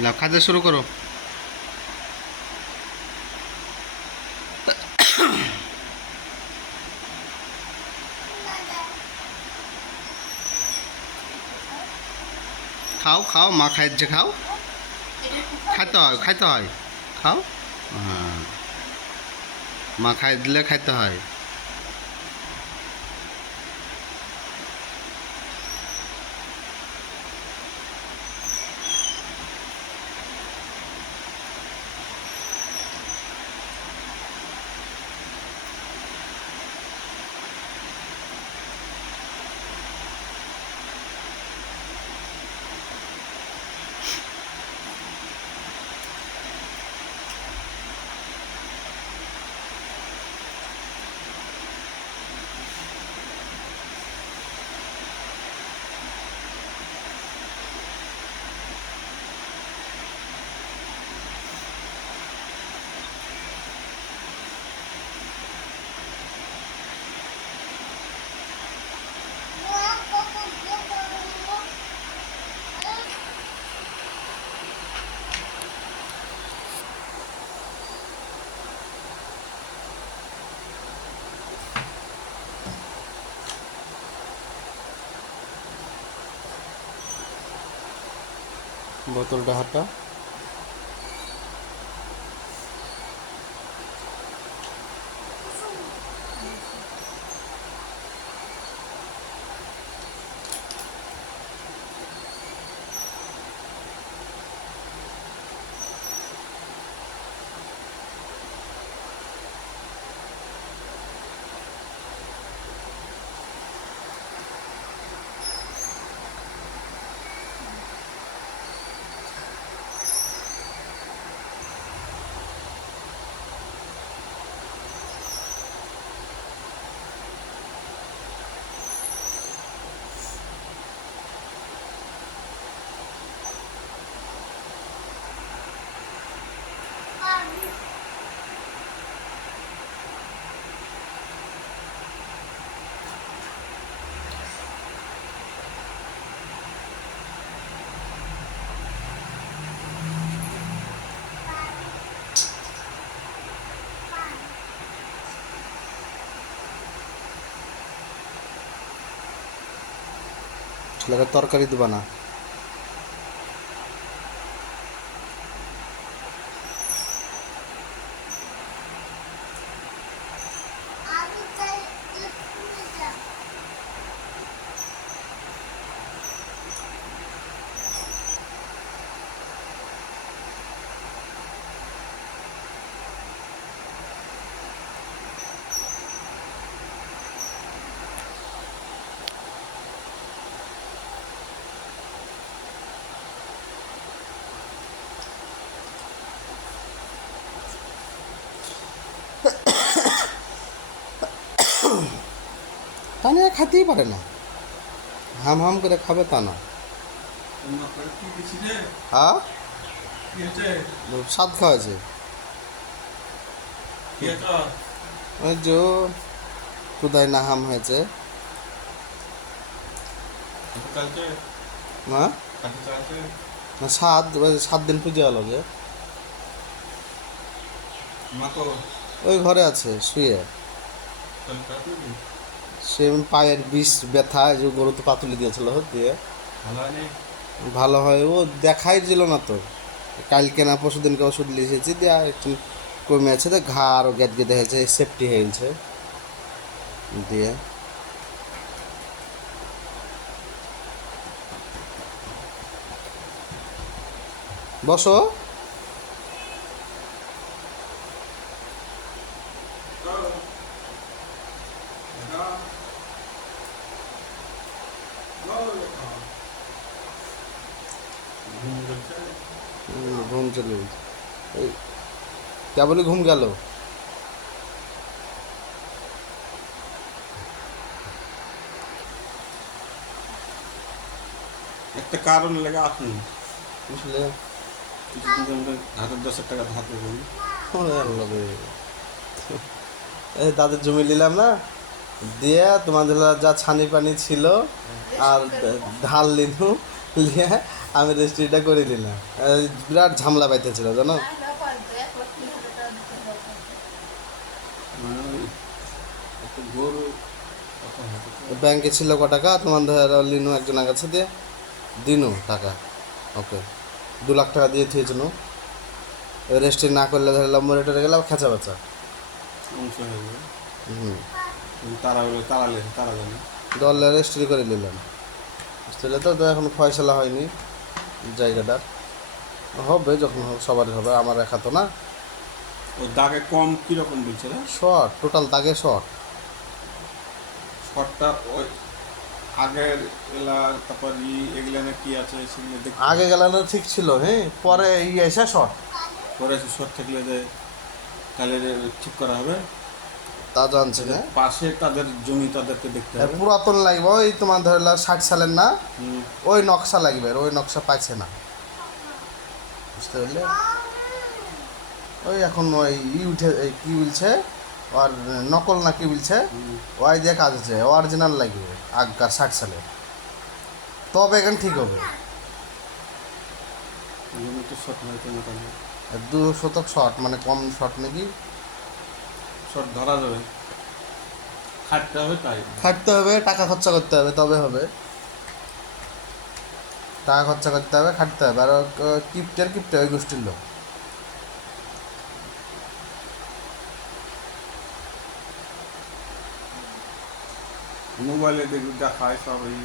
লাও খাতে শুরু করো। খাও খাও, মা খাইছে, খাও। খাইতে হয়, খাইতে হয়, খাও। হ্যাঁ, মা খাই দিলে খাইতে হয়। বোতলটা হাঁটা। ছেলেকে তরকারি দেবা না? তানিয়া খাইতেই পারে না, হাম হাম করে খাবে তা না। হ্যাঁ, স্বাদ খাওয়াছে। ওই যে কোথায় না হাম হয়েছে। হ্যাঁ, না 7 দিন পুজো হলো যে। ওই ঘরে আছে শুয়ে। সে পায়ের বিষ ব্যথা, যে গরু তো পাতুলি দিয়েছিল দিয়ে। ভালো হয়, ও দেখাই ছিল না তো। কালকে না পরশু দিনকে ওষুধ লিখেছি দেয়া একটু কমে আছে, তো ঘা আরও গেদ গেদে হয়েছে, সেফটি হয়ে গেছে দিয়ে। বসো। ঘুম চলে গেছে, এই কেবলই ঘুম গেল। একটা কারণ লেগে আসুন, বুঝলে, হাজার 10 টাকা ধার দেবেন। এই দাদের জমি নিলাম না, দিয়ে তোমাদের যা ছানি পানি ছিল আর ধার লিনু, লিয়ে আমি রেজিস্ট্রিটা করে দিলাম। বিরাট ঝামেলা পাইতেছিল জানো। মানে ওই একটা গরু কত হাতে তো। ব্যাংকে ছিল ক টাকা, তোমার ধরো লিনু একজনের কাছে দিয়ে দিনু টাকা, ওকে 2 লাখ টাকা দিয়ে থিয়েছিল। রেজিস্ট্রি না করলে ধরলাম মরে টরে গেলাম খেঁচা বেচা। অংশ হয়ে যাবে। হুম, তারা বলে তারা লেখে তারা জানে। দলে রেজিস্ট্রি করে নিলাম। বুঝতে তো তো এখন ফয়সলা হয়নি জায়গাটা, হবে যখন হবে সবারই হবে, আমার একা তো না। ওই দাগে কম কীরকম বলছে না শর্ট, টোটাল দাগে শর্ট। শর্টটা ওই আগের এলা তারপর এগুলো না কি আছে সেগুলো দেখতে আগে গেলানো ঠিক ছিল, হ্যাঁ, পরে এসে শর্ট। পরে শর্ট থাকলে যে তাহলে যে ঠিক করা হবে। তা জানছি না। পাশে তাদের জমি তাদেরকে দেখতে হবে। পুরাতন লাগবে ওই তোমার ধরলা 60 সালের না, হুম। ওই নকশা লাগবে, আর ওই নকশা পাইছে না। বুঝতে পারলে, ওই এখন ওই উঠে এই কি বলছে আর নকল না কি বলছে, ওই দিয়ে কাজ হচ্ছে, অরিজিনাল লাগবে আগকার 60 সালে, তবে এখন ঠিক হবে। জমি তো শর্ট হয়তো না তাহলে 2 শতক শর্ট মানে কম শর্ট নাকি। শর্ট ধরা যাবে, খাটতে হবে তাই। খাটতে হবে, টাকা খরচা করতে হবে, তবে হবে। টাকা খরচা করতে হবে, খাটতে হবে। আর কিপ্টে ওই গোষ্ঠীর লোক। মোবাইলে দেখবি দেখায় সব এই